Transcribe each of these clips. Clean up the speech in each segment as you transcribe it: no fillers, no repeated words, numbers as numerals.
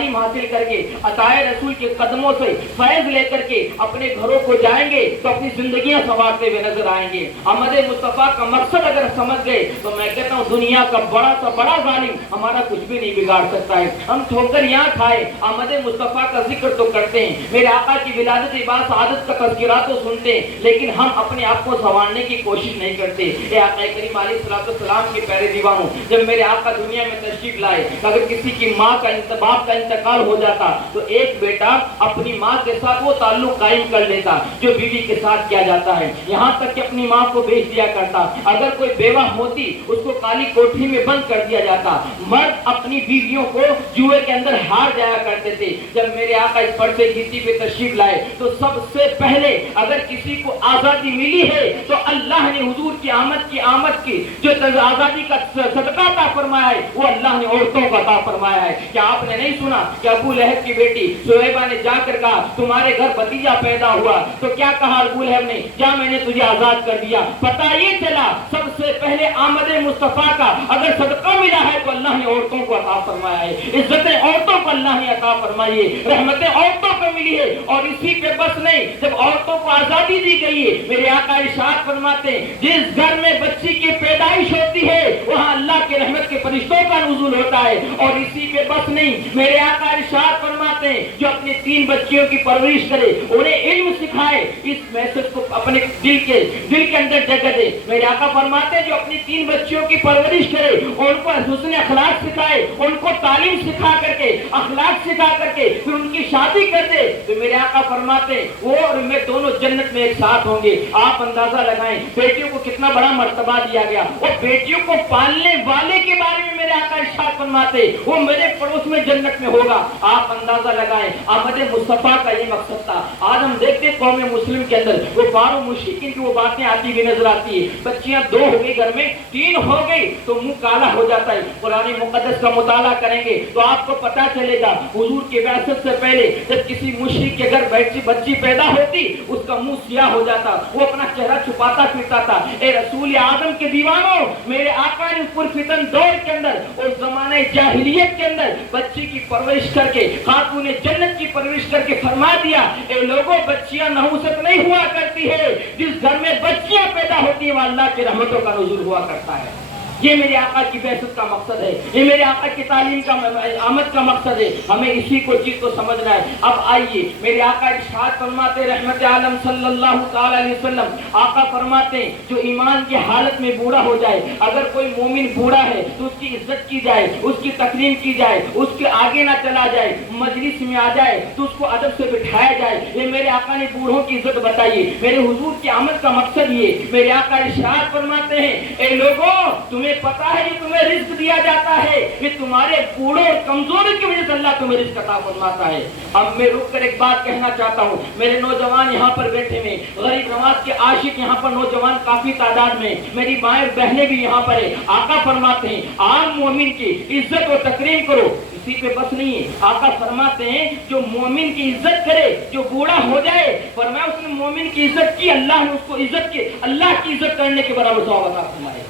تعلیم حاصل کر کے عطائے رسول کے قدموں سے فیض لے کر کے اپنے گھروں کو جائیں گے تو اپنی زندگیاں سنوارتے ہوئے نظر آئیں گے. احمد مصطفیٰ کا مقصد اگر سمجھ گئے تو میں کہتا ہوں دنیا کا بڑا سا بڑا ظالم ہمارا کچھ بھی نہیں بگاڑ سکتا ہے. ہم ٹھوکر یہاں کھائے احمد مصطفیٰ کا ذکر تو کرتے ہیں, میرے آقا کی ولادت بعد سعادت کا تذکرہ تو سنتے ہیں, لیکن ہم اپنے آپ کو سنوارنے کی کوشش نہیں کرتے. اے آقا کریم علیہ السلام کے پیارے دیوانوں, جب میرے آقا دنیا میں تشریف لائے, اگر کسی کی ماں کا باپ کا انتقال ہو جاتا تو ایک بیٹا اپنی ماں کے ساتھ وہ تعلق قائم کر لیتا جو بیوی کے ساتھ کیا جاتا ہے, یہاں تک کہ اپنی ماں کو بیچ دیا کرتا. اگر کوئی بیوہ ہوتی اس کو کالی کوٹھی میں بند کر دیا جاتا. مرد اپنی بیویوں کو جوئے کے اندر ہار جایا کرتے تھے. جب میرے آقا اس پردے گیتی پہ تشریف لائے تو سب سے پہلے اگر کسی کو آزادی ملی ہے تو اللہ نے حضور کی آمد کی جو آزادی کا صدقہ عطا فرمایا ہے وہ اللہ نے عورتوں کو عطا فرمایا ہے. کیا آپ نے نہیں سنا کہ ابو لہب کی بیٹی سہیبہ نے جا کر کہا تمہارے گھر بھتیجا پیدا ہوا, تو کیا کہا ابو لہب نے, کیا میں نے تجھے آزاد کر دیا. پتہ یہ چلا سب سے پہلے آمد مصطفیٰ کا اگر صدقہ ملا ہے تو اللہ نے عورتوں کو عطا فرمایا ہے. عزتیں عورتوں کو اللہ نے عطا فرمائی ہے, رحمتیں عورتوں کو ملی ہے. اور اسی پہ بس نہیں, جب عورتوں کو آزادی دی گئی ہے, میرے آقا ارشاد فرماتے ہیں جس گھر میں بچی کی پیدائش ہوتی ہے وہاں اللہ کے رحمت کے فرشتوں کا نزول ہوتا ہے. اور اسی پہ بس نہیں, میرے آقا ارشاد فرماتے ہیں جو اپنی 3 بچیوں کی پرورش کرے, انہیں علم سکھائے, اس میسج کو اپنے دل کے اندر جگہ دے. میرے آقا فرماتے ہیں جو اپنی 3 بچیوں کی پرورش کرے, ان کو حسن اخلاق سکھائے, ان کو تعلیم سکھا کر کے اخلاق سکھا کر کے پھر ان کی شادی کر دے, تو میرے آقا فرماتے ہیں وہ اور میں دونوں جنت میں ایک ساتھ ہوں گے. آپ اندازہ لگائیں بیٹیوں کو کتنا بڑا مرتبہ دیا گیا. اور بیٹیوں کو پالنے والے کے بارے میں میرے آقا ارشاد فرماتے وہ میرے پڑوس میں جنت میں ہوگا. آپ اندازہ لگائیں احمد مصطفیٰ کا یہ مقصد تھا. آج ہم دیکھتے قوم مسلم کے اندر وہ باروں مشرکین کی وہ باتیں آتی ہوئی نظر آتی ہے. بچیاں 2 ہو گئی گھر میں, 3 ہو گئی تو منہ کالا ہو جاتا ہے. قرآن مقدس کا مطالعہ کریں گے تو آپ کو پتا چلے گا حضور کے بعثت سے پہلے جب کسی مشرک کے گھر بچی پیدا ہوتی اس کا منہ سیاہ ہو جاتا, وہ اپنا چہرہ چھپاتا پھرتا تھا. اے رسول اعظم کے دیوانوں, میرے آقا نے پرفتن دور کے اندر اور زمانہ جاہلیت کے اندر بچی کی پرورش کر کے خاتون جنت کی پرورش کر کے فرما دیا اے لوگوں بچیاں نحوست نہیں ہوا کرتی ہے, جس گھر میں بچیاں پیدا ہوتی ہیں وہ اللہ کی رحمتوں کا نزول ہوا کرتا ہے. یہ میرے آقا کی بعثت کا مقصد ہے, یہ میرے آقا کی تعلیم کا آمد کا مقصد ہے. ہمیں اسی کو چیز کو سمجھنا ہے. اب آئیے میرے آقا ارشاد فرماتے رحمت عالم صلی اللہ تعالی علیہ وسلم, آقا فرماتے ہیں جو ایمان کی حالت میں بوڑھا ہو جائے, اگر کوئی مومن بوڑھا ہے تو اس کی عزت کی جائے, اس کی تکریم کی جائے, اس کے آگے نہ چلا جائے, مجلس میں آ جائے تو اس کو ادب سے بٹھایا جائے. یہ میرے آقا نے بوڑھوں کی عزت بتائی. میرے حضور کی آمد کا مقصد یہ, میرے آقا ارشاد فرماتے ہیں اے لوگوں تمہیں پتا ہے یہ تمہیں رزق دیا جاتا ہے, یہ تمہارے بوڑھوں اور کمزوری کی وجہ سے اللہ تمہیں رزق عطا فرماتا ہے. اب میں رک کر ایک بات کہنا چاہتا ہوں, میرے نوجوان یہاں پر بیٹھے ہیں, غریب نواز کے عاشق یہاں پر نوجوان کافی تعداد میں, میری مائیں بہنیں بھی یہاں پر ہیں. آقا فرماتے ہیں عام مومن کی عزت و تکریم کرو. اسی پہ بس نہیں ہے, آقا فرماتے ہیں جو مومن کی عزت کرے, جو بوڑھا ہو جائے, فرمایا اس نے مومن کی عزت کی, اللہ نے اس کو عزت کی, اللہ کی عزت کرنے کے برابر ثواب عطا فرمائے.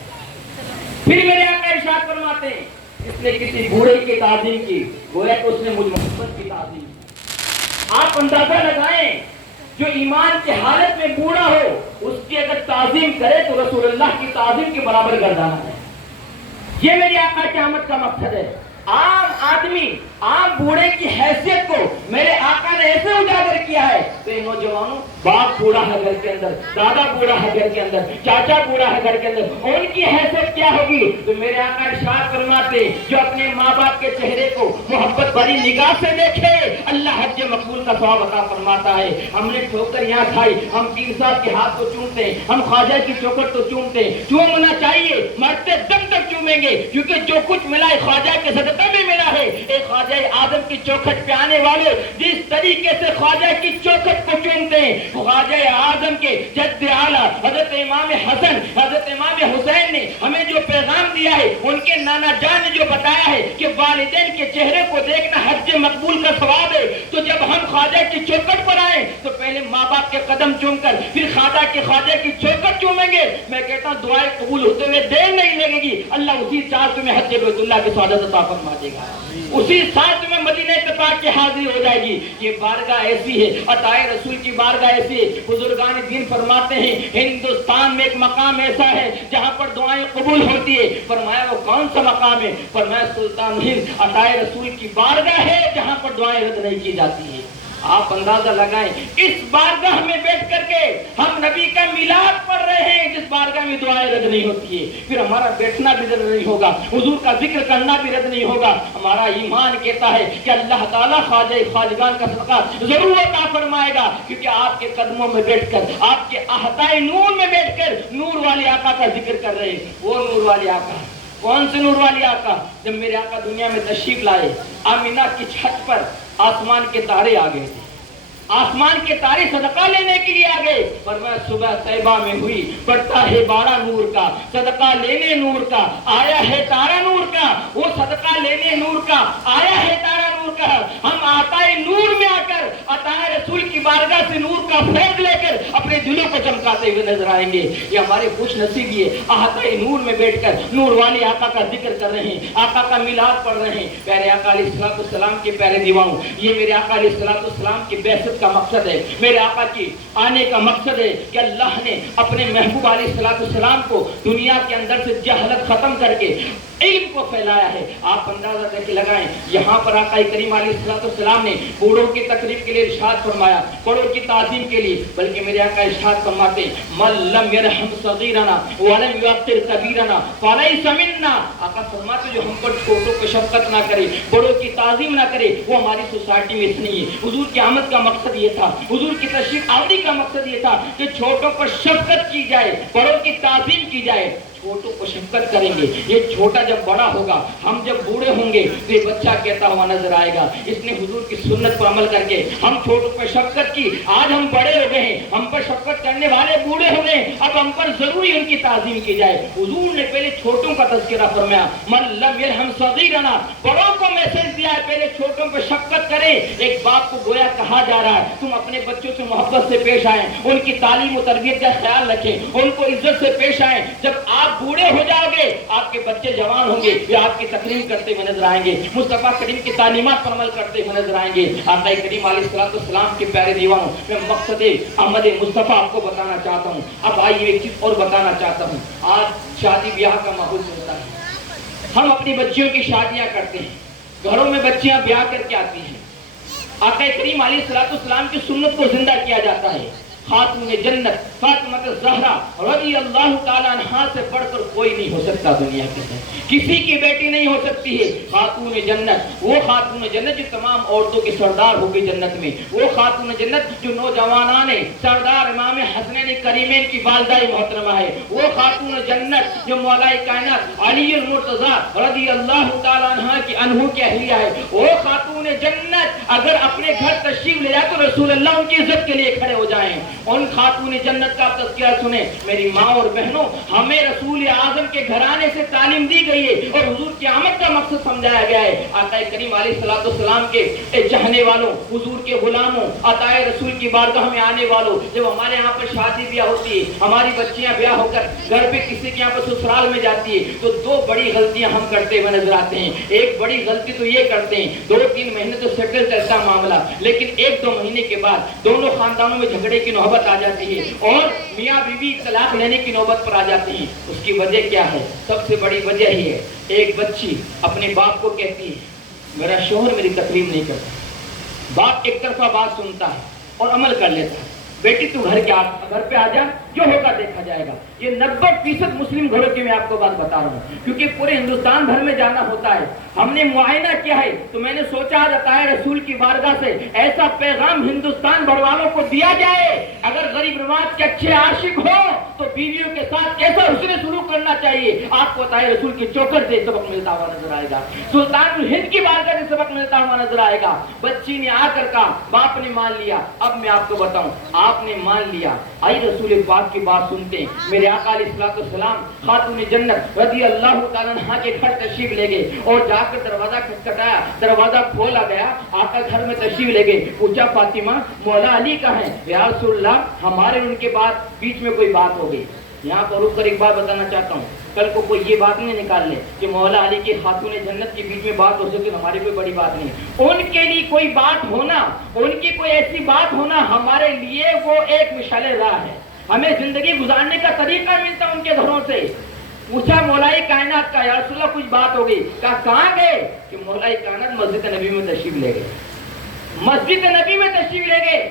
پھر میرے آقا ارشاد فرماتے ہیں اس نے کسی بوڑھے کی تعظیم کی, گویا کہ اس نے مجھ محمد کی تعظیم کی. آپ اندازہ لگائیں جو ایمان کی حالت میں بوڑھا ہو اس کی اگر تعظیم کرے تو رسول اللہ کی تعظیم کے برابر گردانا ہے. یہ میری آقا کی آمد کا مقصد ہے. عام آدمی, عام بوڑھے کی حیثیت کو میرے آقا نے ایسے اجاگر کیا ہے. تو نوجوانوں, باپ بوڑھا ہے گھر کے اندر, دادا بوڑھا ہے گھر کے اندر, چاچا بوڑھا ہے گھر کے اندر, ان کی حیثیت کیا ہوگی؟ تو میرے آقا ارشاد فرماتے جو اپنے ماں باپ کے چہرے کو محبت بھری نگاہ سے دیکھے اللہ حج مقبول کا ثواب عطا فرماتا ہے. ہم نے ٹھوکر یہاں کھائی, ہم پیر صاحب کے ہاتھ کو چومتے ہیں, ہم خواجہ کی چوکھٹ کو چومتے ہیں. چومنا چاہیے, مرتے دم تک چومیں گے, کیونکہ جو کچھ ملا ہے خواجہ کے صدقے میں ملا ہے. ایک خواجہ اعظم کی چوکھٹ پہ آنے والے جس طریقے سے خواجہ کی چوکھٹ کو چومتے ہیں, خواجہ اعظم کے جد اعلیٰ حضرت امام حسن, حضرت امام حسین نے ہمیں جو پیغام دیا ہے, ان کے نانا جان نے جو بتایا ہے کہ والدین کے چہرے کو دیکھنا حج مقبول کا ثواب ہے. تو جب ہم خواجہ کی چوکھٹ پر آئے تو پہلے ماں باپ کے قدم چوم کر پھر خواجہ کی چوکھٹ چومیں گے. میں کہتا ہوں دعائیں قبول ہوتے ہوئے دیر نہیں لگے گی, اللہ اسی سال تمہیں حج بیت اللہ کی سعادت عطا فرما دے گا, اسی سال تمہیں مدینہ اتفاق کے حاضری ہو جائے گی. یہ بارگاہ ایسی ہے, عطائے رسول کی بارگاہ ایسی ہے. بزرگان دین فرماتے ہیں ہندوستان میں ایک مقام ایسا ہے جہاں پر دعائیں قبول ہوتی ہے. فرمایا وہ کون سا مقام ہے؟ فرمایا سلطان ہند عطائے رسول کی بارگاہ ہے جہاں پر دعائیں رد نہیں کی جاتی ہے. آپ اندازہ لگائیں, اس بارگاہ میں بیٹھ کر کے ہم نبی کا میلاد پڑھ رہے ہیں جس بارگاہ میں دعائیں رد نہیں ہوتی ہے. پھر ہمارا بیٹھنا بھی رد نہیں ہوگا, حضور کا ذکر کرنا بھی رد نہیں ہوگا. ہمارا ایمان کہتا ہے کہ اللہ تعالیٰ خواجہ خواجگان کا صدقہ ضرور عطا فرمائے گا, کیونکہ آپ کے قدموں میں بیٹھ کر, آپ کے احاطۂ نور میں بیٹھ کر نور والے آقا کا ذکر کر رہے ہیں. وہ نور والے آقا کون سے نور والے آقا؟ جب میرے آقا دنیا میں تشریف لائے, آمینہ کی چھت پر آسمان کے تارے آ گئے تھے. آسمان کے تارے صدقہ لینے کے لیے آ گئے. فرمایا صبح طیبہ میں ہوئی, پڑتا ہے بارہ نور کا, صدقہ لینے نور کا, آیا ہے تارا نور کا. وہ صدقہ لینے نور کا, آیا ہے تارا نور کا. ہم آتائے نور میں آ کر عطائے رسول کی بارگاہ سے نور کا فیض لے کر اپنے دلوں کو چمکاتے ہوئے نظر آئیں گے. یہ ہمارے خوش نصیبی ہے, آتائے نور میں بیٹھ کر نور والے آقا کا ذکر کر رہے ہیں, آقا کا میلاد پڑھ رہے ہیں. پیارے آقا علیہ السلام کے پیارے دیوانوں, یہ میرے آقا علیہ السلام کی بعثت کا مقصد ہے, میرے آقا کی آنے کا مقصد ہے کہ اللہ نے اپنے محبوب علیہ السلام کو دنیا کے اندر سے جہالت ختم کر کے علم کو پھیلایا ہے. آپ اندازہ دیکھ لگائیں, یہاں پر آقا کریم علیہ السلام نے بوڑھوں کی تقریب کے لیے ارشاد فرمایا, بڑوں کی تعظیم کے لیے, بلکہ میرے آقا ارشاد فرماتے من لم یرحم صغیرنا ولم یوقر کبیرنا فلیس منا. آقا فرماتے جو ہم پر چھوٹوں کو شفقت نہ کرے, بڑوں کی تعظیم نہ کرے, وہ ہماری سوسائٹی میں اس نہیں ہے. حضور کی آمد کا مقصد یہ تھا, حضور کی تشریف آوری کا مقصد یہ تھا کہ چھوٹوں پر شفقت کی جائے, بڑوں کی تعظیم کی جائے. چھوٹوں کو شفقت کریں گے, یہ چھوٹا جب بڑا ہوگا, ہم جب بوڑھے ہوں گے تو یہ بچہ کہتا ہوا نظر آئے گا. اس نے حضور کی سنت پر عمل کر کے ہم چھوٹوں پر شفقت کی, آج ہم بڑے ہو گئے ہیں, ہم پر شفقت کرنے والے بوڑھے ہو گئے, اب ہم پر ضروری ان کی تعظیم کی جائے. حضور نے پہلے چھوٹوں کا تذکرہ فرمایا, من لم یرحم صغیرنا, بڑوں کو میسج دیا ہے پہلے چھوٹوں پر شفقت کریں. ایک باپ کو گویا کہا جا رہا ہے تم اپنے بچوں سے محبت سے پیش آئیں, ان کی تعلیم و تربیت کا خیال رکھیں, ان کو عزت سے پیش آئیں. جب آپ بوڑھے ہو جاؤ گے, آپ کے بچے جوان ہوں گے, یہ آپ کی تقریم کرتے ہوئے نظر آئیں گے, مصطفیٰ کریم کی تعلیمات پر عمل کرتے ہوئے نظر آئیں گے. آقا کریم علیہ السلام کے پیارے دیوانوں, میں مقصد احمد مصطفیٰ آپ کو بتانا چاہتا ہوں. اب آئیے ایک چیز اور بتانا چاہتا ہوں. آج شادی بیاہ کا ماحول ہوتا ہے, ہم اپنی بچیوں کی شادیاں کرتے ہیں, گھروں میں بچیاں بیاہ کر کے آتی ہیں. آقا کریم علیہ السلام کی سنت کو زندہ کیا جاتا ہے. خاتون جنت فاطمہ الزہرا رضی اللہ تعالیٰ عنہا سے بڑھ کر کوئی نہیں ہو سکتا دنیا کے اندر, کسی کی بیٹی نہیں ہو سکتی ہے. خاتون جنت, وہ خاتون جنت جو تمام عورتوں کی سردار ہوگی جنت میں, وہ خاتون جنت جو نوجوانان سردار امام حسنین کریمین کی والدہ محترمہ ہے, وہ خاتون جنت جو مولا کائنات علی المرتضیٰ رضی اللہ تعالیٰ عنہ کی اہلیہ ہے. وہ خاتون جنت اگر اپنے گھر تشریف لے جائے تو رسول اللہ ان کی عزت کے لیے کھڑے ہو جائیں. ان خاتون جنت کا تذکرہ سنیں. میری ماں اور بہنوں, ہمیں رسول اعظم کے گھرانے سے تعلیم دی گئی ہے اور حضور کی آمد کا مقصد سمجھایا گیا ہے. آقا کریم علیہ السلام کے چاہنے والوں, حضور کے غلاموں, عطائے رسول کی بارگاہ میں آنے والوں, جب ہمارے یہاں پر شادی بیاہ ہوتی ہے, ہماری بچیاں بیاہ ہو کر گھر پہ کسی کے یہاں پر سسرال میں جاتی ہے, تو دو بڑی غلطیاں ہم کرتے ہوئے نظر آتے ہیں. ایک بڑی غلطی تو یہ کرتے ہیں, 2-3 مہینے تو سیٹل چلتا معاملہ, لیکن 1-2 مہینے کے بعد دونوں خاندانوں میں جھگڑے کی نوبت آ جاتی ہے اور میاں بیوی طلاق لینے کی نوبت پر آ جاتی ہیں. اس کی وجہ کیا ہے؟ سب سے بڑی وجہ ہی ہے, ایک بچی اپنے باپ کو کہتی ہے میرا شوہر میری تکلیف نہیں کرتا. باپ ایک طرفہ بات سنتا ہے اور عمل کر لیتا ہے, بیٹی تو گھر پہ آ جا, جو ہوگا دیکھا جائے گا. یہ 90% مسلم گھروں کی میں آپ کو بات بتا رہا ہوں, کیونکہ پورے ہندوستان بھر میں جانا ہوتا ہے. ہم نے معائنہ کیا ہے تو میں نے سوچا آج عطائے رسول کی بارگاہ سے ایسا پیغام ہندوستان بھر والوں کو دیا جائے, اگر غریب نواز کے اچھے عاشق ہو تو بیویوں کے ساتھ کیسا حسن سلوک کرنا چاہیے, آپ کو عطائے رسول کی چوکھٹ سے سبق ملتا ہوا نظر آئے گا, سلطان الہند کی بارگاہ سے سبق ملتا ہوا نظر آئے گا. بچی نے آ کر کہا باپ نے مان لیا. اب میں آپ کو بتاؤں, آپ نے مان لیا, آئی رسول پاک کی بات سنتے ہیں. میرے آقا علیہ السلام خاتون جنت رضی اللہ تعالیٰ عنہ کے گھر تشریف لے گئے اور جا کر دروازہ کھٹکھٹایا, دروازہ کھولا گیا. آقا گھر میں تشریف لے گئے, پوچھا فاطمہ مولا علی کہاں ہے؟ یا رسول اللہ ہمارے ان کے بعد بیچ میں کوئی بات ہو گئی. یہاں پر رک کر ایک بات بتانا چاہتا ہوں, کل کو کوئی یہ بات نہیں نکال لے کہ مولا علی کی خاتون جنت کے بیچ میں بات ہو سکے، ہماری کوئی بڑی بات نہیں۔ ان کے لیے کوئی بات ہونا، ان کی کوئی ایسی بات ہونا ہمارے لیے وہ ایک مشعل راہ ہے، ہمیں زندگی گزارنے کا طریقہ ملتا ان کے گھروں سے۔ پوچھا مولائی کائنات کا، یا رسول اللہ کچھ بات ہو گئی، کہا کہاں گئے؟ کہ مولائی کائنات مسجد نبی میں تشریف لے گئے، مسجد نبی میں تشریف لے گئے۔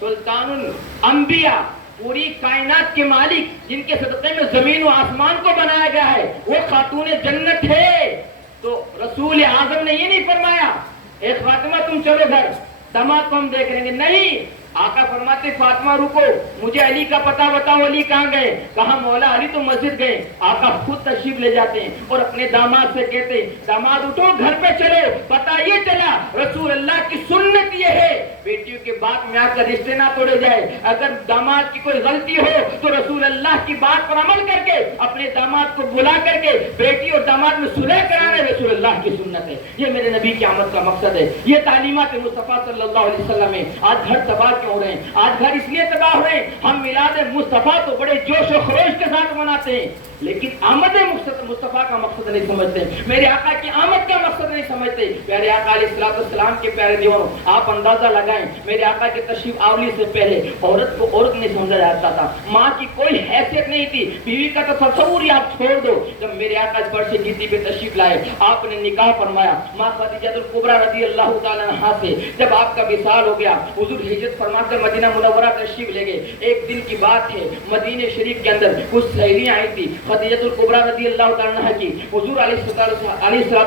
سلطان الانبیاء، پوری کائنات کے مالک، جن کے صدقے میں زمین و آسمان کو بنایا گیا ہے، وہ خاتون جنت ہے۔ تو رسول اعظم نے یہ نہیں فرمایا اے فاطمہ تم چلو گھر، داماد کو ہم دیکھ لیں گے، نہیں، آقا فرماتے فاطمہ رکو، مجھے علی کا پتہ بتاؤ، علی کہاں گئے؟ کہا مولا علی تو مسجد گئے۔ آقا خود تشریف لے جاتے ہیں اور اپنے داماد سے کہتے ہیں داماد اٹھو گھر پہ چلو۔ پتہ یہ چلا رسول اللہ کی سنت یہ ہے بیٹیوں کے بات میں آ کر رشتے نہ توڑے جائے، اگر داماد کی کوئی غلطی ہو تو رسول اللہ کی بات پر عمل کر کے اپنے داماد کو بلا کر کے بیٹی اور داماد میں صلح کرانا رسول اللہ کی سنت ہے۔ یہ میرے نبی کی آمد کا مقصد ہے، یہ تعلیمات مصطفیٰ صلی اللہ علیہ وسلم ہے۔ آج گھر تباہ ہو رہے ہیں، آج گھر اس لیے تباہ ہو رہے ہیں، ہم میلاد مصطفیٰ تو بڑے جوش و خروش کے ساتھ مناتے ہیں، لیکن آمد مصطفیٰ کا مقصد نہیں سمجھتے، میرے آقا کی آمد کا مقصد نہیں سمجھتے۔ پیارے آقا علیہ السلام کے پیارے دیوانوں، آپ اندازہ لگائیں میرے آقا کے تشریف آوری سے پہلے عورت کو عورت نہیں سمجھا جاتا تھا، ماں کی کوئی حیثیت نہیں تھی، بیوی کا تو تصور ہی آپ چھوڑ دو۔ جب میرے آقا اس فرش گیتی پہ تشریف لائے، آپ نے نکاح فرمایا ماں خدیجہ الکبریٰ رضی اللہ تعالیٰ عنہا سے، جب آپ کا وصال ہو گیا حضور ہجرت فرما کر مدینہ منورہ تشریف لے گئے۔ ایک دن کی بات ہے، مدینہ شریف کے اندر کچھ سہیلیاں آئی تھی خدیجہ الکبریٰ رضی اللہ تعالیٰ عنہا کی، حضور علیہ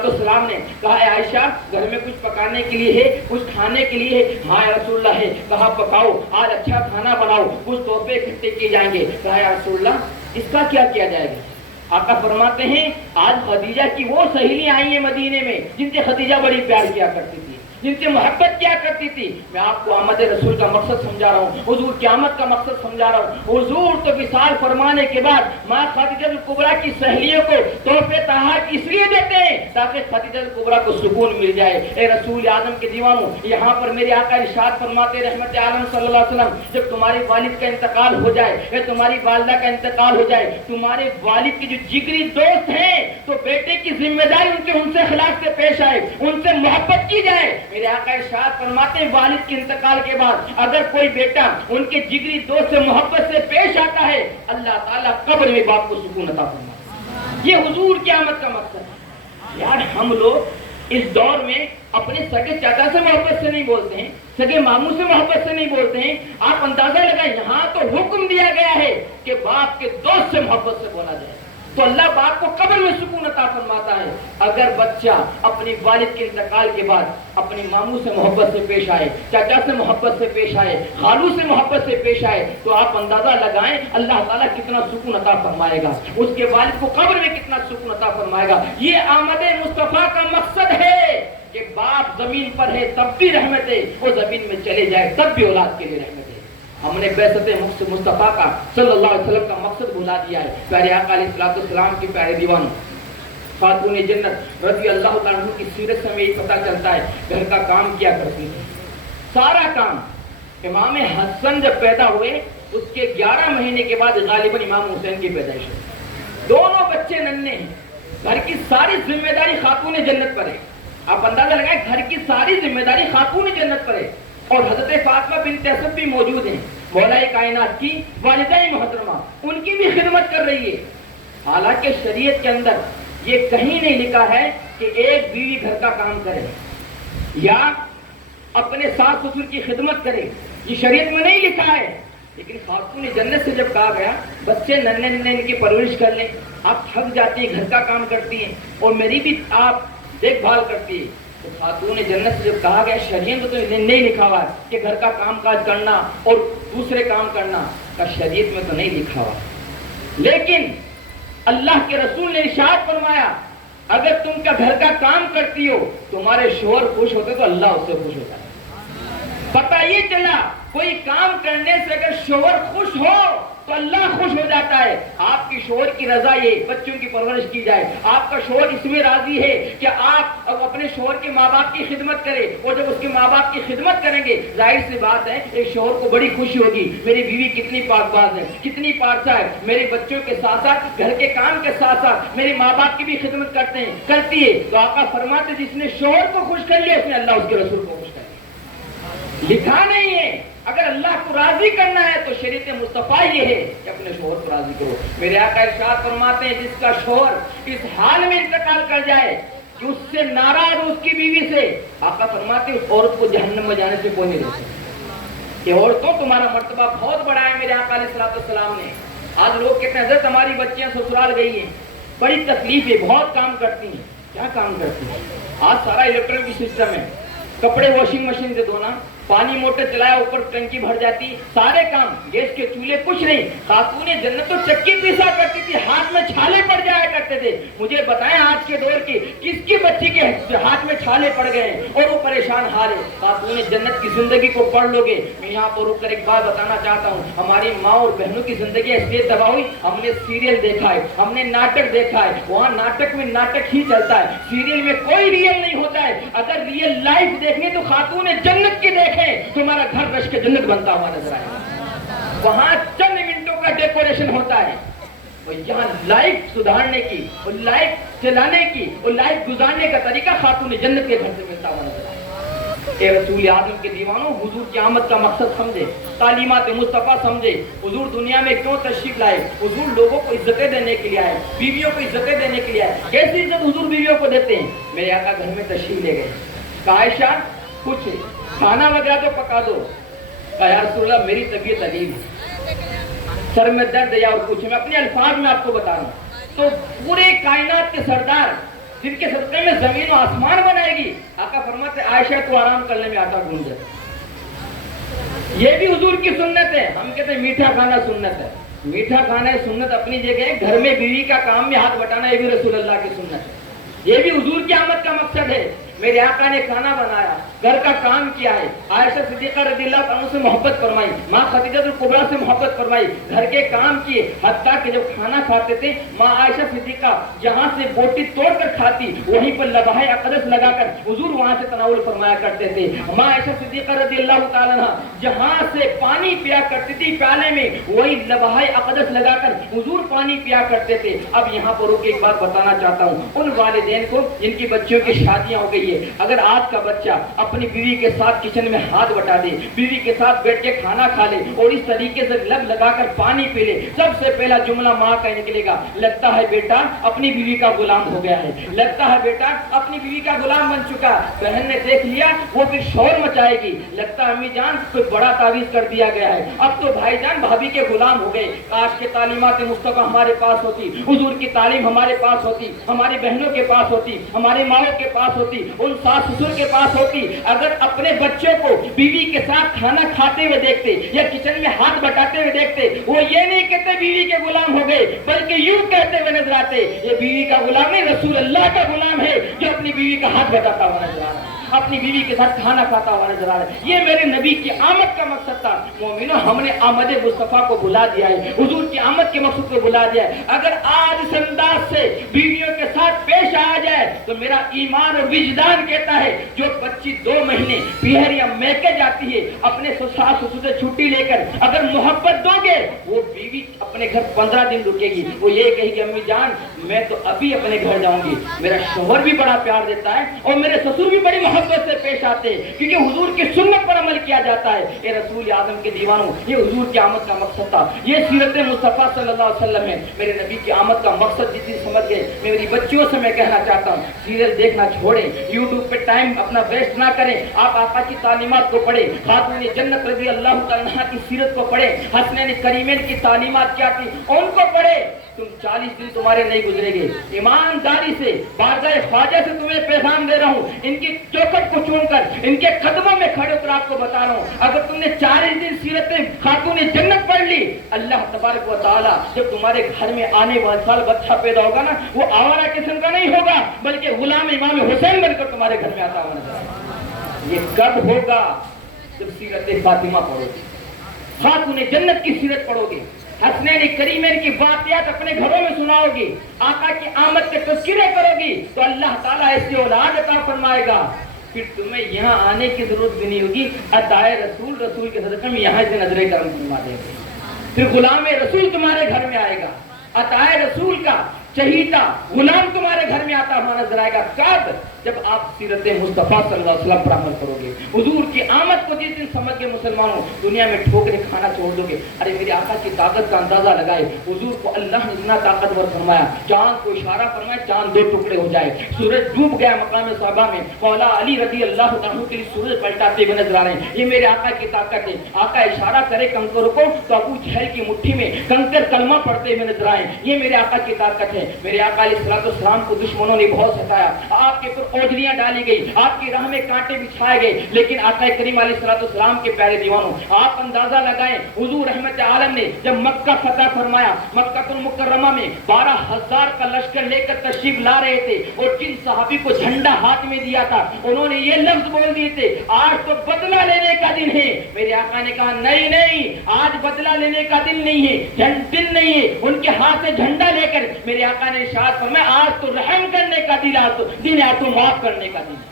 السلام نے کہا اے عائشہ گھر میں کچھ پکانے کے لیے ہے، کچھ کھانے کے لیے ہے؟ ہاں یا رسول اللہ ہے۔ کہا پکاؤ، آج اچھا کھانا بناؤ، کچھ تحفے اکٹھے کیے جائیں گے۔ کہا یا رسول اللہ اس کا کیا کیا جائے گا؟ آقا فرماتے ہیں آج خدیجہ کی وہ سہیلیاں آئی ہیں مدینے میں جن سے خدیجہ بڑی پیار کیا کرتی تھی، جن سے محبت کیا کرتی تھی۔ میں آپ کو آمد رسول کا مقصد سمجھا رہا ہوں، حضور کی آمد کا مقصد سمجھا رہا ہوں۔ حضور تو وصال فرمانے کے بعد ماں خدیجہ الکبریٰ کی سہیلیوں کو تحفے تحائف اس لیے دیتے ہیں تاکہ خدیجہ الکبریٰ کو سکون مل جائے۔ اے رسول اعظم کے دیوانوں، یہاں پر میرے آقا ارشاد فرماتے رحمت عالم صلی اللہ علیہ وسلم، جب تمہارے والد کا انتقال ہو جائے یا تمہاری والدہ کا انتقال ہو جائے، تمہارے والد کے جو جگری دوست ہیں تو بیٹے کی ذمہ داری ان سے اخلاق سے پیش آئے، ان سے محبت کی جائے۔ میرے آقا ارشاد فرماتے ہیں والد کے انتقال کے بعد اگر کوئی بیٹا ان کے جگری دوست سے محبت سے پیش آتا ہے، اللہ تعالیٰ قبر میں باپ کو سکون عطا فرماتا ہے۔ یہ حضور کی آمد کا مقصد ہے۔ یار ہم لوگ اس دور میں اپنے سگے چاچا سے محبت سے نہیں بولتے ہیں، سگے ماموں سے محبت سے نہیں بولتے ہیں۔ آپ اندازہ لگائیں، یہاں تو حکم دیا گیا ہے کہ باپ کے دوست سے محبت سے بولا جائے، تو اللہ باپ کو قبر میں سکون عطا فرماتا ہے۔ اگر بچہ اپنی والد کے انتقال کے بعد اپنی ماموں سے محبت سے پیش آئے، چاچا سے محبت سے پیش آئے، خالو سے محبت سے پیش آئے، تو آپ اندازہ لگائیں اللہ تعالیٰ کتنا سکون عطا فرمائے گا، اس کے والد کو قبر میں کتنا سکون عطا فرمائے گا۔ یہ آمد مصطفیٰ کا مقصد ہے کہ باپ زمین پر ہے تب بھی رحمت ہے، وہ زمین میں چلے جائے تب بھی اولاد کے لیے رحمت ہے۔ ہم نے بعثت مصطفیٰ کا صلی اللہ علیہ وسلم کا مقصد بھلا دیا ہے۔ پیارے آقا علیہ السلام کے پیارے دیوان خاتون جنت رضی اللہ تعالیٰ عنہ کی سیرت سے ہمیں یہ پتہ چلتا ہے گھر کا کام کیا کرتی ہے، سارا کام۔ امام حسن جب پیدا ہوئے اس کے 11 مہینے کے بعد غالباً امام حسین کی پیدائش ہوئی، دونوں بچے ننھے ہیں، گھر کی ساری ذمہ داری خاتون جنت پر ہے۔ آپ اندازہ لگائیں گھر کی ساری ذمہ داری خاتون جنت پر ہے، اور حضرت فاطمہ بنت اسد بھی موجود ہیں، مولا کائنات کی والدہ محترمہ، ان کی بھی خدمت کر رہی ہے۔ حالانکہ شریعت کے اندر یہ کہیں نہیں لکھا ہے کہ ایک بیوی گھر کا کام کرے یا اپنے ساس سسر کی خدمت کرے، یہ شریعت میں نہیں لکھا ہے، لیکن خاتون جنت سے جب کہا گیا بچے ننھے ننھے ان کی پرورش کر لیں، آپ تھک جاتی ہیں، گھر کا کام کرتی ہیں اور میری بھی آپ دیکھ بھال کرتی ہے، تو خاتون جنت سے جب کہا گیا شریعت میں تو نہیں لکھا ہوا ہے کہ گھر کا کام کاج کرنا اور دوسرے کام کرنا، کا شریعت میں تو نہیں لکھا ہوا، لیکن اللہ کے رسول نے ارشاد فرمایا اگر تم کا گھر کا کام کرتی ہو تمہارے شوہر خوش ہوتے تو اللہ اس سے خوش ہوتا ہے۔ پتہ یہ چلا کوئی کام کرنے سے اگر شوہر خوش ہو تو اللہ خوش ہو جاتا ہے. آپ کی شوہر کی رضا یہ بچوں کی پرورش کی جائے, آپ کا شوہر اس میں راضی ہے کہ آپ اپنے شوہر کے ماں باپ کی خدمت کریں, اور جب اس کے ماں باپ کی خدمت کریں گے ظاہر سی بات ہے ایک شوہر کو بڑی خوشی ہوگی, میری بیوی کتنی پاک باز ہے, کتنی پارسا ہے, میرے بچوں کے ساتھ ساتھ گھر کے کام کے ساتھ ساتھ میرے ماں باپ کی بھی خدمت کرتی ہے. تو آقا فرماتے جس نے شوہر کو خوش کر لیا اس نے اللہ اس کے رسول کو خوش کر لیا. لکھا نہیں ہے اگر اللہ کو راضی کرنا ہے تو شریعت مصطفیٰ یہ ہے کہ اپنے شوہر کو راضی کرو. میرے آقا ارشاد فرماتے ہیں جس کا شوہر اس حال میں انتقال کر جائے کہ اس سے ناراض اس کی بیوی سے, آقا فرماتے ہیں اس عورت کو جہنم میں جانے سے کوئی نہیں روک سکتا. کہ عورتوں تمہارا مرتبہ بہت بڑا ہے. میرے آقا علیہ السلام نے, آج لوگ کہتے ہیں حضرت ہماری بچیاں سسرال گئی ہیں, بڑی تکلیف ہے, بہت کام کرتی ہیں. کیا کام کرتی ہیں؟ آج سارا الیکٹرانک سسٹم ہے, کپڑے واشنگ مشین سے دھونا, پانی موٹر چلایا اوپر ٹنکی بھر جاتی, سارے کام, گیس کے چولہے کچھ نہیں. خاتون جنت تو چکی پیسا کرتی تھی, ہاتھ میں چھالے پڑ جایا کرتے تھے. مجھے بتائیں آج کے دور کی کس کی بچی کے ہاتھ میں چھالے پڑ گئے اور وہ پریشان حال ہے. خاتون جنت کی زندگی کو پڑھ لو گے. میں یہاں پر رک کر ایک بات بتانا چاہتا ہوں, ہماری ماں اور بہنوں کی زندگی اس لیے تباہ ہوئی, ہم نے سیریل دیکھا ہے, ہم نے ناٹک دیکھا ہے, وہاں ناٹک میں ناٹک ہی چلتا ہے, سیریل میں کوئی ریئل نہیں ہوتا ہے. اگر ریئل لائف دیکھیں تو خاتون جنت کی دیکھیں, تمہارا گھر رش کے جنت بنتا ہوا نظر آئے گا. وہاں چند منٹوں کا ڈیکوریشن ہوتا ہے, یہاں لائف سدھارنے کی اور لائف چلانے کی اور لائف گزارنے کا طریقہ خاتون جنت کے گھر سے ملتا ہوا نظر آئے. اے رسول اعظم کے دیوانوں, حضور کی آمد کا مقصد سمجھے, تعلیمات مصطفیٰ سمجھے. حضور دنیا میں کیوں تشریف لائے؟ حضور لوگوں کو عزتیں دینے کے لیے آئے, بیویوں کو عزتیں دینے کے لیے آئے. کیسی عزت حضور بیویوں کو دیتے ہیں؟ میرے آقا گھر میں تشریف لے گئے, کہا عائشہ کچھ کھانا وغیرہ تو پکا دو. کہا یا رسول اللہ میری طبیعت علیل ہے, سر میں درد ہے, اور کچھ. میں اپنے الفاظ میں آپ کو بتا رہا ہوں. تو پورے کائنات کے سردار جن کے صدقے میں زمین و آسمان بنائے گی, آقا فرماتے عائشہ تو آرام کرنے میں آٹا گھون جائے. یہ بھی حضور کی سنت ہے. ہم کہتے ہیں میٹھا کھانا سنت ہے, میٹھا کھانا سنت اپنی جگہ ہے, گھر میں بیوی کا کام میں ہاتھ بٹانا یہ بھی رسول اللہ کی سنت ہے. یہ بھی حضور کی آمد کا مقصد ہے. میرے آقا نے کھانا بنایا, گھر کا کام کیا ہے, عائشہ صدیقہ رضی اللہ عنہ سے محبت فرمائی, ماں خدیجہ الکبریٰ سے محبت فرمائی, گھر کے کام کیے. حتیٰ کہ جب کھانا کھاتے تھے ماں عائشہ صدیقہ جہاں سے بوٹی توڑ کر کھاتی وہیں پر لبہائے اقدس لگا کر حضور وہاں سے تناول فرمایا کرتے تھے. ماں عائشہ صدیقہ رضی اللہ تعالیٰ عنہ جہاں سے پانی پیا کرتی تھی پیالے میں وہی لبہائے اقدس لگا کر حضور پانی پیا کرتے تھے. اب یہاں پر رک ایک بات بتانا چاہتا ہوں ان والدین کو جن کی بچیوں کی شادیاں ہو گئی. اگر آج کا بچہ اپنی بیوی کے ساتھ کچن میں ہاتھ بٹا دے, بیوی کے ساتھ بیٹھ کے کھانا کھا لے اور اس طریقے سے لب لگا کر پانی پی لے, سب سے پہلا جملہ ماں کا نکلے گا, لگتا ہے بیٹا اپنی بیوی کا غلام ہو گیا ہے, لگتا ہے بیٹا اپنی بیوی کا غلام بن چکا. بہن نے دیکھ لیا وہ پھر شور مچائے گی, لگتا ہے امی جان کوئی بڑا تعویذ کر دیا گیا ہے, اب تو بھائی جان بھابھی کے غلام ہو گئے. کاش کے تعلیمات مصطفیٰ ہمارے پاس ہوتی, حضور کی تعلیم ہمارے پاس ہوتی, ہماری بہنوں کے پاس ہوتی, ہماری ماؤں کے پاس ہوتی, ان ساس سسر کے پاس ہوتی. اگر اپنے بچوں کو بیوی کے ساتھ کھانا کھاتے ہوئے دیکھتے یا کچن میں ہاتھ بٹاتے ہوئے دیکھتے, وہ یہ نہیں کہتے بیوی کے غلام ہو گئے, بلکہ یوں کہتے ہوئے نظر آتے یہ بیوی کا غلام نہیں رسول اللہ کا غلام ہے جو اپنی بیوی کا ہاتھ بٹاتا ہوا نظر آ رہا ہے, اپنی بیوی کے ساتھ کھانا کھاتا ہوا نظر آ رہا ہے. یہ میرے نبی کی آمد کا مقصد تھا. مومنوں ہم نے آمد مصطفیٰ کو بھلا دیا ہے, حضور کی آمد کے مقصد کو بھلا دیا ہے. اگر آج اس انداز سے بیویوں کے ساتھ پیش آیا جائے تو میرا ایمان اور وجدان کہتا ہے جو بچی 2 مہینے پیہر یا میکے جاتی ہے اپنے ساس سسر سے چھٹی لے کر اگر محبت دو گے وہ بیوی اپنے گھر 15 دن رکے گی. وہ یہ کہے گی امی جان میں تو ابھی اپنے گھر جاؤں گی, میرا شوہر بھی بڑا پیار دیتا ہے اور میرے سسر بھی بڑی محبت سے پیش آتے ہیں کیونکہ حضور کی سنت پر عمل کیا جاتا ہے. اے رسول اعظم کے دیوانوں, یہ حضور کی آمد کا مقصد تھا, یہ سیرت مصطفیٰ صلی اللہ علیہ وسلم ہے. میرے نبی کی آمد کا مقصد جتنی سمجھ گئے, میری بچیوں سے میں کہنا چاہتا ہوں سیریل دیکھنا چھوڑیں, یوٹیوب پہ ٹائم اپنا ویسٹ نہ کریں, آپ آقا کی تعلیمات کو پڑھیں, خاتون جنت رضی اللہ تعالیٰ کی سیرت کو پڑھیں, حسنین کریمین کی تعلیمات کیا تھی ان کو پڑھیں. تم 40 دن تمہارے نہیں گزرے گے. ایمانداری سے بارگاہ خواجہ سے تمہیں پیغام دے رہا ہوں, ان کی چوکھٹ کو چون کر ان کے قدموں میں کھڑے ہو کر آپ کو بتا رہا ہوں, اگر تم نے 40 دن سیرت خاتون جنت پڑھ لی, اللہ تبارک و تعالیٰ جب تمہارے گھر میں آنے والے سال بچہ پیدا ہوگا نا وہ آوارہ قسم کا نہیں ہوگا بلکہ غلام امام حسین بن کر تمہارے گھر میں آتا ہوا نظر آئے. یہ کب ہوگا؟ جب سیرت فاطمہ پڑھو گے, خاتون جنت کی سیرت پڑھو گے, حسنین کریمین کی واقعات اپنے گھروں میں سناؤ گی، آقا کی آمد کے تذکرے کرو گی تو اللہ تعالیٰ ایسی اولاد عطا فرمائے گا، پھر تمہیں یہاں آنے کی ضرورت بھی نہیں ہوگی، عطائے رسول کے صدقے میں یہاں سے نظر کرم فرما دیں گے، پھر غلام رسول تمہارے گھر میں آئے گا، عطائے رسول کا چہیتا غلام تمہارے گھر میں آتا ہوا نظر آئے گا، کب؟ جب آپ سیرت مصطفیٰ صلی اللہ علیہ وسلم پر عمل کرو گے، حضور کی آمد کو جس دن سمجھ کے مسلمانوں دنیا میں ٹھوکرے کھانا چھوڑ دو گے، ارے میرے آقا کی طاقت کا اندازہ لگائے، حضور کو اللہ نے اتنا طاقتور فرمایا، چاند کو اشارہ فرمایا چاند 2 ٹکڑے ہو جائے، سورج ڈوب گیا مقام صحابہ میں، مولا علی رضی اللہ عنہ کے لیے سورج پلٹاتے ہوئے نظر آ رہے ہیں، یہ میرے آقا کی طاقت ہے، آقا اشارہ کرے کنکر کو تو ابو جہل کی مٹھی میں کنکر کلمہ پڑھتے ہوئے نظر آئے، یہ میرے آقا کی طاقت ہے، میرے آقا علیہ السلام کو دشمنوں نے بہت ستایا، آپ کے اوپر اوجریاں ڈالی گئی، آپ کی راہ میں کانٹے بچھائے گئے، لیکن آقا کریم علیہ السلام کے پیارے دیوانوں آپ اندازہ لگائیں، حضور رحمت عالم نے جب مکہ فتح فرمایا، مکہ المکرمہ میں 12,000 کا لشکر لے کر تشریف لا رہے تھے، اور جن صحابی کو جھنڈا ہاتھ میں دیا تھا انہوں نے یہ لفظ بول دیے تھے آج تو بدلہ لینے کا دن ہے، میرے آقا نے کہا نہیں نہیں آج بدلہ لینے کا دن نہیں ہے، دن نہیں ہے، ان کے ہاتھ سے جھنڈا لے کر میرے آقا نے ارشاد فرمایا آج تو رحم کرنے کا دن ہے، تو معاف کرنے کا دن ہے،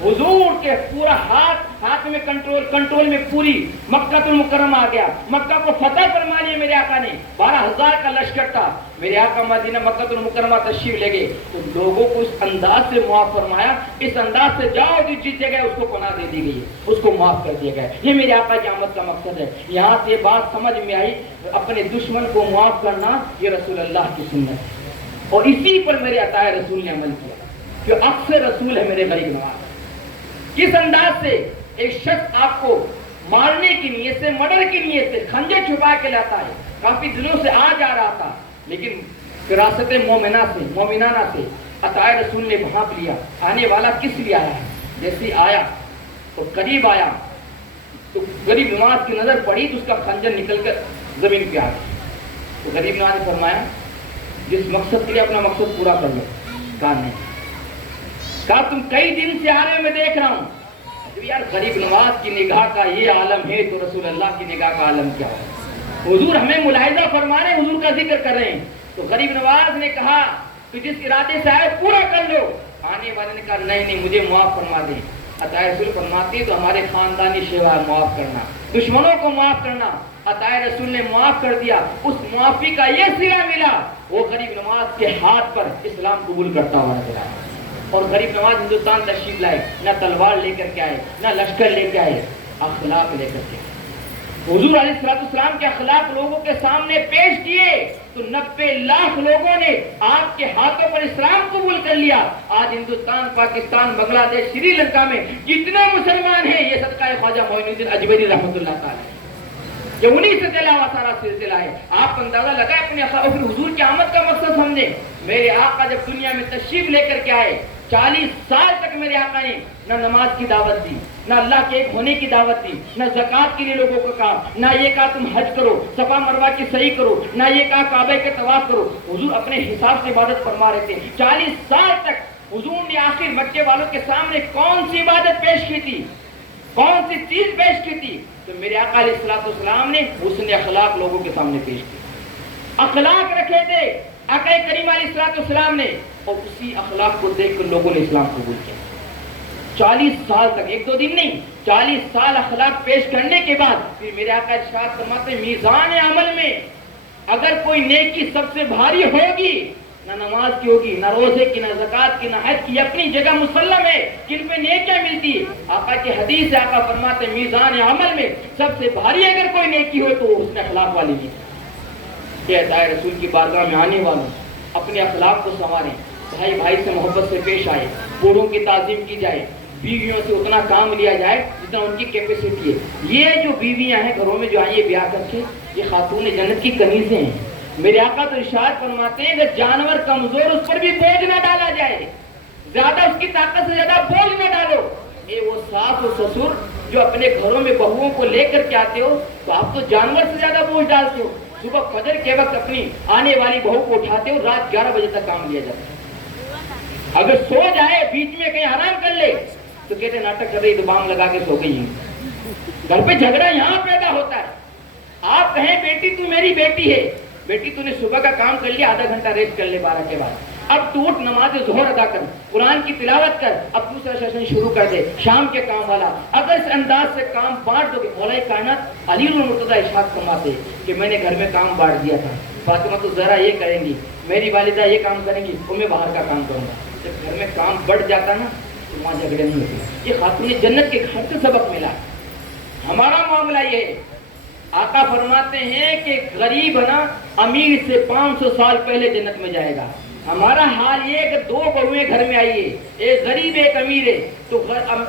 حضور کے پورا ہاتھ میں کنٹرول میں پوری مکہ المکرمہ آ گیا، مکہ کو فتح فرما لیا میرے آقا نے، 12,000 کا لشکر تھا، میرے آقا مدینہ مکہ المکرمہ تشریف لے گئے تو لوگوں کو اس انداز سے معاف فرمایا، اس انداز سے جاؤ جس جگہ اس کو پناہ دے دی گئی ہے اس کو معاف کر دیا گیا، یہ میرے آقا کی آمد کا مقصد ہے، یہاں سے بات سمجھ میں آئی اپنے دشمن کو معاف کرنا یہ رسول اللہ کی سنت ہے، اور اسی پر میرے عطائے رسول نے عمل کیا، جو اکثر رسول ہے میرے غریب نواز، کس انداز سے ایک شخص آپ کو مارنے کی نیت سے مرڈر کی نیت سے خنجر چھپا کے لاتا ہے، کافی دنوں سے آ جا رہا تھا لیکن فراست مومنانہ سے عطائے رسول نے بھانپ لیا، آنے والا کس لیے آیا ہے، جیسے آیا تو قریب آیا تو غریب نواز کی نظر پڑی تو اس کا خنجر نکل کر زمین پہ آ گیا، تو غریب نواز نے فرمایا جس مقصد کے لیے اپنا مقصد پورا کر لو، کہا نہیں، کہا تم کئی دن سے آ رہے ہو میں دیکھ رہا ہوں، یار غریب نواز کی نگاہ کا یہ عالم ہے تو رسول اللہ کی نگاہ کا عالم کیا ہے، حضور ہمیں ملاحظہ فرما رہے ہیں، حضور کا ذکر کر رہے ہیں، تو غریب نواز نے کہا کہ جس ارادے سے آئے پورا کر لو، آنے والے نے کہا نہیں مجھے معاف فرما دیں، عطائے رسول فرماتے تو ہمارے خاندانی شیوا ہے معاف کرنا، دشمنوں کو معاف کرنا، عطائے رسول نے معاف کر دیا، اس معافی کا یہ صلہ ملا، وہ غریب نواز کے ہاتھ پر اسلام قبول کرتا ہوا نظر آیا، اور غریب نواز ہندوستان تشریف لائے، نہ تلوار لے کر کے آئے نہ لشکر لے کے آئے، اخلاق لے کر کے، حضور علیہ السلام کے اخلاق لوگوں کے سامنے پیش کیے تو 90 لاکھ لوگوں نے آپ کے ہاتھوں پر اسلام قبول کر لیا، آج ہندوستان پاکستان بنگلہ دیش سری لنکا میں جتنے مسلمان ہیں یہ صدقہ خواجہ معین الدین اجمیری رحمۃ اللہ تعالی، یہ انہی سے چلا ہوا سارا سلسلہ ہے، آپ اندازہ لگائیں اپنے اخلاق، پھر حضور کی آمد کا مقصد سمجھیں، میرے آقا جب دنیا میں تشریف لے کر کے آئے 40 سال تک میرے آقا نے نہ نماز کی دعوت دی، نہ اللہ کے ایک ہونے کی دعوت دی، نہ زکوٰۃ کے لیے لوگوں کو کہا، نہ یہ کہا تم حج کرو صفا مروہ کی صحیح کرو، نہ یہ کہا کعبہ کے طواف کرو، حضور اپنے حساب سے عبادت فرما رہے تھے، 40 سال تک حضور نے آخر مکے والوں کے سامنے کون سی عبادت پیش کی تھی، کون سی چیز پیش کی تھی، تو میرے آقا علیہ السلام نے حسن اخلاق لوگوں کے سامنے پیش کی، اخلاق رکھے تھے آقا کریم علیہ السلام نے، اور اسی اخلاق کو دیکھ کر لوگوں نے اسلام قبول کیا، 40 سال تک، 1-2 دن نہیں، 40 سال اخلاق پیش کرنے کے بعد پھر میرے آقا ارشاد فرماتے ہیں میزان عمل میں اگر کوئی نیکی سب سے بھاری ہوگی، نہ نماز کی ہوگی، نہ روزے کی، نہ زکوٰۃ کی، نہ حج کی، اپنی جگہ مسلم ہے جن پہ نیکیاں ملتی، آقا کی حدیث ہے، آقا فرماتے ہیں میزان عمل میں سب سے بھاری اگر کوئی نیکی ہو تو اس نے اخلاق والی کی، کہ عطائے رسول کی بارگاہ میں آنے والوں اپنے اخلاق کو سنواریں، بھائی سے محبت سے پیش آئے، بوڑھوں کی تعظیم کی جائے، بیویوں سے اتنا کام لیا جائے جتنا ان کی کیپیسٹی ہے، یہ جو بیویاں ہیں گھروں میں جو آئیں یہ بیاہ کر کے یہ خاتون جنت کی کنیزیں ہیں، میرے آقا تو ارشاد فرماتے ہیں کہ جانور کمزور اس پر بھی بوجھ نہ ڈالا جائے، زیادہ اس کی طاقت سے زیادہ بوجھ نہ ڈالو، یہ وہ ساس و سسر جو اپنے گھروں میں بہوؤں کو لے کر کے آتے ہو تو آپ تو جانور سے زیادہ بوجھ ڈالتے ہو، صبح فجر کے وقت اپنی آنے والی بہو کو اٹھاتے ہو، رات 11 بجے تک کام لیا جاتا ہے، اگر سو جائے بیچ میں کہیں آرام کر لے تو کہتے ناٹک کر رہی تو بام لگا کے سو گئی ہیں، گھر پہ جھگڑا یہاں پیدا ہوتا ہے، آپ کہیں بیٹی تو میری بیٹی ہے، بیٹی تو نے صبح کا کام کر لیا، آدھا گھنٹہ ریسٹ کر لے 12 کے بعد، اب تو اٹھ نماز ظہر ادا کر، قرآن کی تلاوت کر، اب دوسرا سیشن شروع کر دے شام کے کام والا۔ اگر اس انداز سے کام بانٹ دو گے، مولا کائنات علی المرتضیٰ ارشاد فرماتے کہ میں نے گھر میں کام بانٹ دیا تھا، فاطمہ تو ذرا یہ کریں گی، میری والدہ یہ کام کریں گی، تو میں باہر کا کام کروں گا۔ جب گھر میں کام بڑھ جاتا نا تو وہاں جھگڑے نہیں ہوتے۔ یہ خاتون جنت کے گھر سے سبق ملا۔ ہمارا معاملہ یہ ہے، آقا فرماتے ہیں کہ غریب نا امیر سے 500 سال پہلے جنت میں جائے گا۔ ہمارا حال یہ ہے کہ 2 بہویں گھر میں آئیے، ایک غریب ایک امیر ہے، تو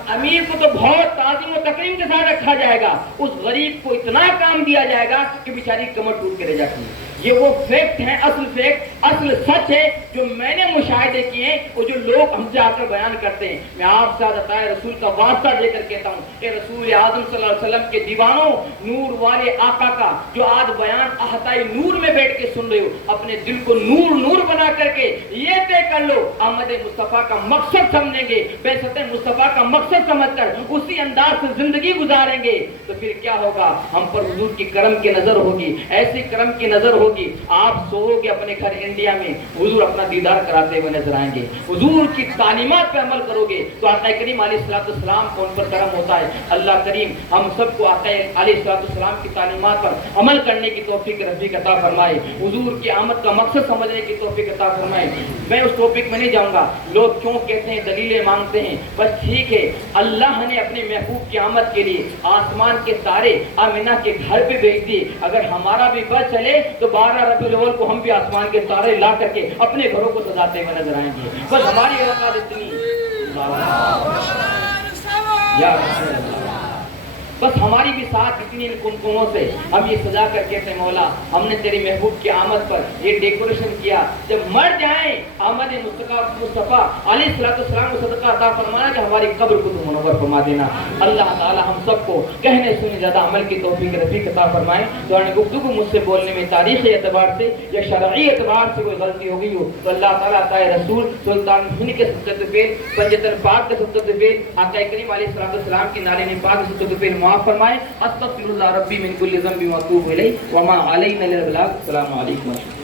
امیر کو تو بہت تعظیم و تکریم کے ساتھ رکھا جائے گا، اس غریب کو اتنا کام دیا جائے گا کہ بیچاری کمر ٹوٹ کے رہ جاتی ہے۔ یہ وہ فیکٹ ہیں، اصل فیکٹ، اصل سچ ہے جو میں نے مشاہدے کیے ہیں اور جو لوگ ہم سے آ کر بیان کرتے ہیں۔ میں آپ سے عطائے رسول کا واسطہ دے کر کہتا ہوں کہ رسول اعظم صلی اللہ علیہ وسلم کے دیوانوں، نور والے آقا کا جو آج بیان احاطۂ نور میں بیٹھ کے سن رہے ہو، اپنے دل کو نور نور بنا کر کے یہ طے کر لو، احمد مصطفیٰ کا مقصد سمجھیں گے، بعثت مصطفیٰ کا مقصد سمجھ کر اسی انداز سے زندگی گزاریں گے تو پھر کیا ہوگا؟ ہم پر حضور کی کرم کی نظر ہوگی، ایسی کرم کی نظر ہوگی، آپ سو گے اپنے گھر انڈیا میں، حضور اپنا دیدار کراتے ہوئے نظر آئیں گے، حضور کی تعلیمات پہ عمل کرو گے تو آقا کریم علیہ السلام کو ان پر کرم ہوتا ہے۔ اللہ کریم ہم سب کو آقا علیہ السلام کی تعلیمات پر عمل کرنے کی توفیق رفیق عطا فرمائے، حضور کی آمد کا مقصد سمجھنے کی توفیق عطا فرمائے۔ میں اس ٹاپک میں نہیں جاؤں گا، لوگ کیوں کہتے ہیں، دلیلیں مانگتے ہیں، بس ٹھیک ہے، اللہ نے اپنے محبوب کی آمد کے لیے آسمان کے تارے آمنہ کے گھر پہ بھیج دیے، اگر ہمارا بھی بس چلے تو 12 ربیع الاول کو ہم بھی آسمان کے تارے لا کر کے اپنے گھروں کو سجاتے ہوئے نظر آئیں گے۔ بس ہماری اوقات اتنی، یا رسول اللہ، بس ہماری بھی ساتھ اتنی ان کنکنوں سے ہم یہ سجا کر کہتے ہیں مولا ہم نے تیری محبوب کی آمد پر یہ ڈیکوریشن کیا، جب مر جائیں آمد مصطفیٰ علیہ السلام کو صدقہ عطا فرمانا کہ ہماری قبر کو تو منور فرما دینا۔ اللہ تعالی ہم سب کو کہنے سننے زیادہ عمل کی توفیق رفیق عطا فرمائے۔ تو گفتگو مجھ سے بولنے میں تاریخی اعتبار سے یا شرعی اعتبار سے کوئی غلطی ہو گئی ہو تو اللہ تعالیٰ عطائے رسول سلطان ہند کے صدقے پہ، پنجتن پاک کے صدقے پہ، آقا کریم علیہ السلام کی نالین پاک کے صدقے پہ معاف فرمائے۔ استغفر اللہ ربی من کل ذنب و اتوب الیہ وما علینا الا البلاغ۔ السلام علیکم۔